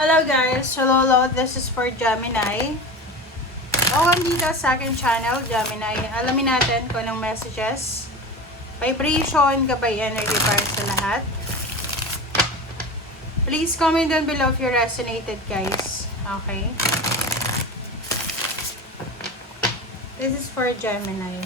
Hello guys, so Lolo, this is for Gemini. Welcome dito sa aking channel, Gemini. Alamin natin kung anong messages, vibration, gabay energy para sa lahat. Please comment down below if you resonated, guys. Okay. This is for Gemini.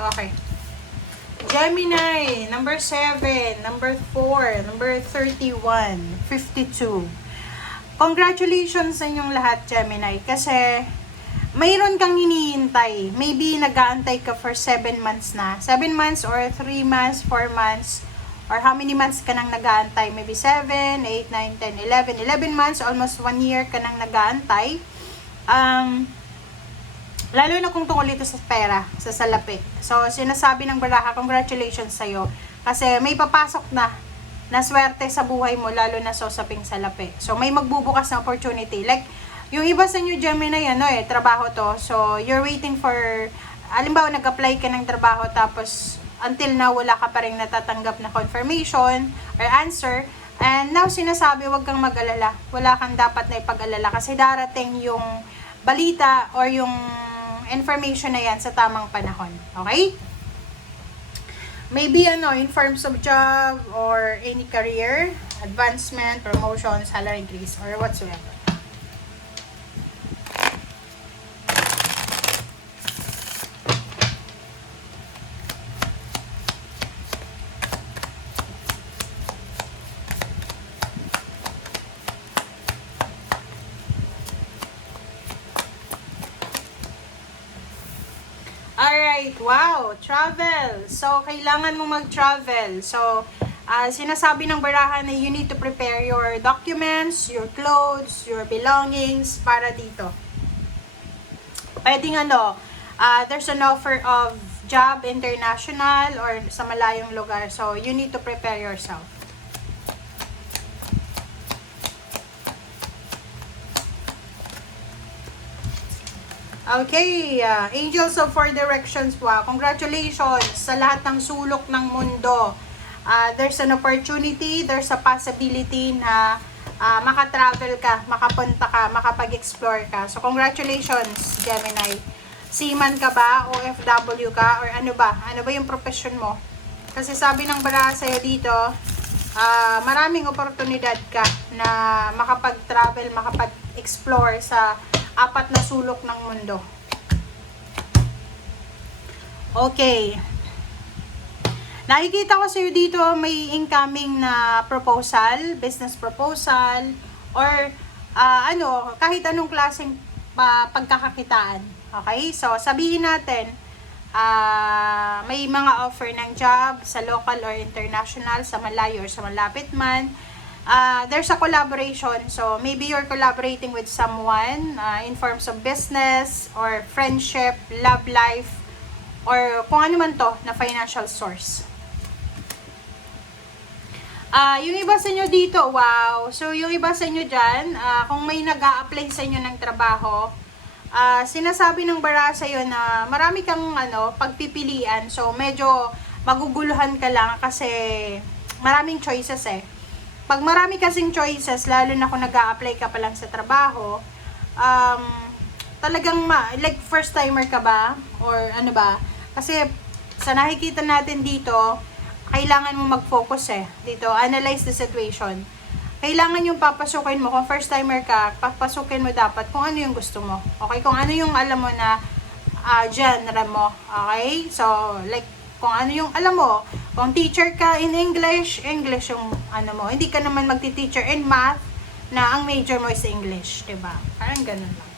Okay. Gemini, number 7, number 4, number 31, 52. Congratulations sa inyong lahat, Gemini, kasi mayroon kang hinihintay. Maybe nag-aantay ka for 7 months na. 7 months or 3 months, 4 months, or how many months ka nang nag-aantay? Maybe 7, 8, 9, 10, 11. 11 months, almost 1 year ka nang nag-aantay. Lalo na kung tungkol ito sa pera, sa salapi. So, sinasabi ng baraha, congratulations sa'yo. Kasi may papasok na swerte sa buhay mo, lalo na sa usaping salapi. So, may magbubukas na opportunity. Like, yung iba sa inyo, Gemini, trabaho to. So, you're waiting for, alimbawa, nag-apply ka ng trabaho, tapos, until now, wala ka pa rin natatanggap na confirmation or answer. And now, sinasabi, wag kang mag-alala. Wala kang dapat na ipag-alala. Kasi darating yung balita or yung information na yan sa tamang panahon. Okay? Maybe in forms of job or any career, advancement, promotion, salary increase, or whatsoever. Alright, wow, travel. So, kailangan mo mag-travel. So, sinasabi ng barahan na you need to prepare your documents, your clothes, your belongings para dito. Pwedeng there's an offer of job international or sa malayong lugar. So, you need to prepare yourself. Okay, Angels of Four Directions, wow, congratulations sa lahat ng sulok ng mundo. There's an opportunity, there's a possibility na makatravel ka, makapunta ka, makapag-explore ka. So, congratulations, Gemini. Seaman ka ba? OFW ka? Or ano ba? Ano ba yung profession mo? Kasi sabi ng baraha sa'yo dito, maraming oportunidad ka na makapag-travel, makapag-explore sa 4 na sulok ng mundo. Okay. Nakikita ko sa'yo dito may incoming na proposal, business proposal, or kahit anong klaseng pagkakakitaan. Okay? So, sabihin natin, may mga offer ng job sa local or international, sa malayo or sa malapit man. There's a collaboration. So, maybe you're collaborating with someone in forms of business or friendship, love life, or kung ano man to na financial source. Yung iba sa inyo dito, wow. So, yung iba sa inyo dyan, kung may nag-a-apply sa inyo ng trabaho, sinasabi ng baraha sa iyo na marami kang pagpipilian. So, medyo maguguluhan ka lang kasi maraming choices Pag marami kasing choices, lalo na kung nag-a-apply ka pa lang sa trabaho, talagang like first timer ka ba? Or ano ba? Kasi sa nakikita natin dito, kailangan mo mag-focus dito, analyze the situation. Kailangan yung papasukin mo, kung first timer ka, papasukin mo dapat kung ano yung gusto mo. Okay? Kung ano yung alam mo na genre mo. Okay? So, like, kung ano yung alam mo, kung teacher ka in English, English yung mo. Hindi ka naman magti-teacher in math na ang major mo is English, diba? Parang ganun lang.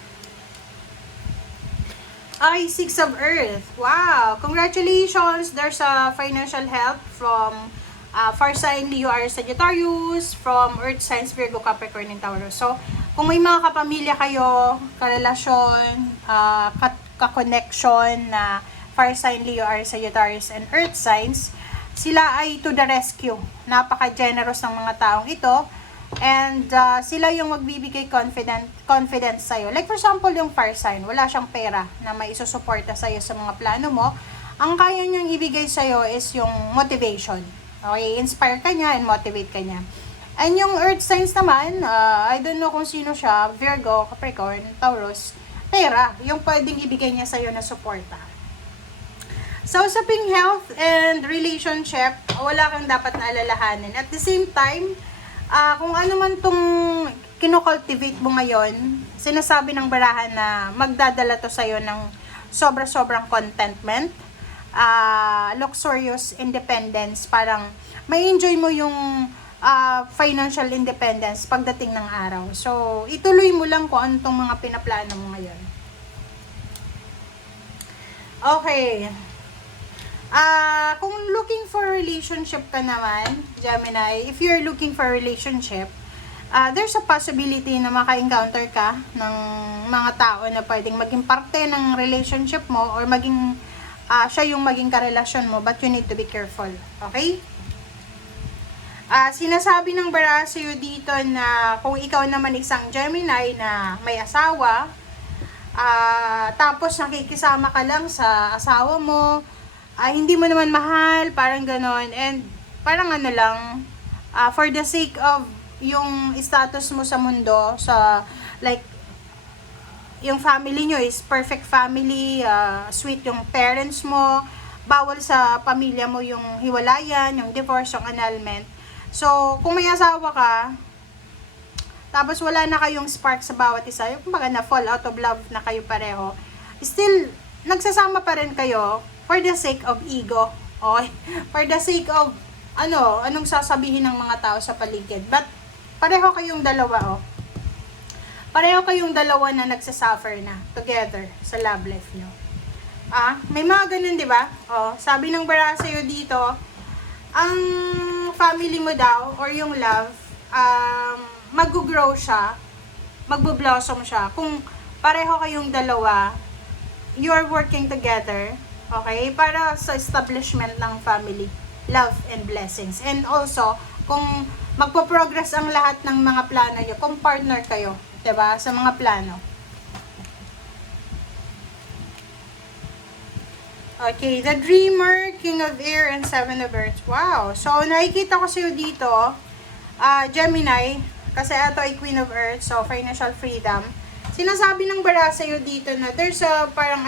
Ay, 6 of Earth. Wow! Congratulations! There's a financial help from fire sign Leo, Aries, Sagittarius, from Earth signs Virgo, Capricorn, and Taurus. So, kung may mga kapamilya kayo, karelasyon, ka-connection na fire sign, Leo, Aries, Sagittarius, and Earth signs, sila ay to the rescue. Napaka-generous ng mga taong ito. And sila yung magbibigay confidence sa'yo. Like for example, yung fire sign, wala siyang pera na may isusuporta sa'yo sa mga plano mo. Ang kaya niyang ibigay sa'yo is yung motivation. Okay, inspire ka niya and motivate ka niya. And yung earth signs naman, I don't know kung sino siya, Virgo, Capricorn, Taurus, pera, yung pwedeng ibigay niya sa'yo na suporta. Sa usaping health and relationship, wala kang dapat na alalahanin. At the same time, kung ano man tong kinocultivate mo ngayon, sinasabi ng barahan na magdadala to sa'yo ng sobra-sobrang contentment, luxurious independence, parang may enjoy mo yung financial independence pagdating ng araw. So, ituloy mo lang kung ano tong mga pinaplano mo ngayon. Okay. Kung looking for relationship ka naman, Gemini, if you're looking for a relationship, there's a possibility na maka-encounter ka ng mga tao na pwedeng maging parte ng relationship mo or maging siya yung maging karelasyon mo, but you need to be careful. Okay? Sinasabi ng bara sa'yo dito na kung ikaw naman isang Gemini na may asawa, tapos nakikisama ka lang sa asawa mo, hindi mo naman mahal, parang ganon, and parang ano lang, for the sake of yung status mo sa mundo, sa like, yung family nyo is perfect family, sweet yung parents mo, bawal sa pamilya mo yung hiwalayan, yung divorce, yung annulment. So, kung may asawa ka, tapos wala na kayong spark sa bawat isa, yung kumbaga na fall out of love na kayo pareho, still, nagsasama pa rin kayo for the sake of ego. Okay? For the sake of, anong sasabihin ng mga tao sa paligid. But, pareho kayong dalawa, Pareho kayong dalawa na nagsasuffer na together sa love life nyo. May mga ganun, di ba? Sabi ng bara sa'yo dito, ang family mo daw, or yung love, mag-grow siya, magbo-blossom siya. Kung pareho kayong dalawa, you're working together, okay, para sa establishment ng family, love and blessings. And also, kung magpo-progress ang lahat ng mga plano nyo, kung partner kayo, diba, sa mga plano. Okay, the Dreamer, King of Air, and Seven of Earths. Wow! So, nakikita ko sa'yo dito, Gemini, kasi ito ay Queen of Earth, so financial freedom. Sinasabi ng bara sa'yo dito na there's a parang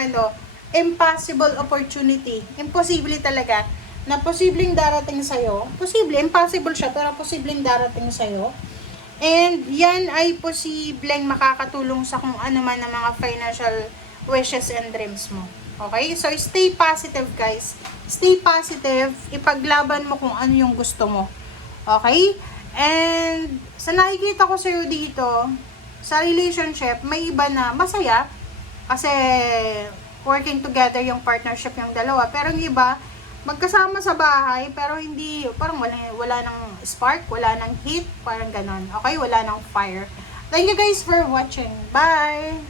impossible opportunity. Imposible talaga na posibleng darating sa'yo. Posible, impossible siya, pero posibleng darating sa'yo. And yan ay posibleng makakatulong sa kung ano man ang mga financial wishes and dreams mo. Okay? So, stay positive, guys. Stay positive. Ipaglaban mo kung ano yung gusto mo. Okay? And, sa nakikita ko sa'yo dito, sa relationship, may iba na masaya. Kasi, working together yung partnership yung dalawa. Pero yung iba, magkasama sa bahay, pero hindi, parang wala nang spark, wala nang heat, parang ganon. Okay? Wala nang fire. Thank you guys for watching. Bye!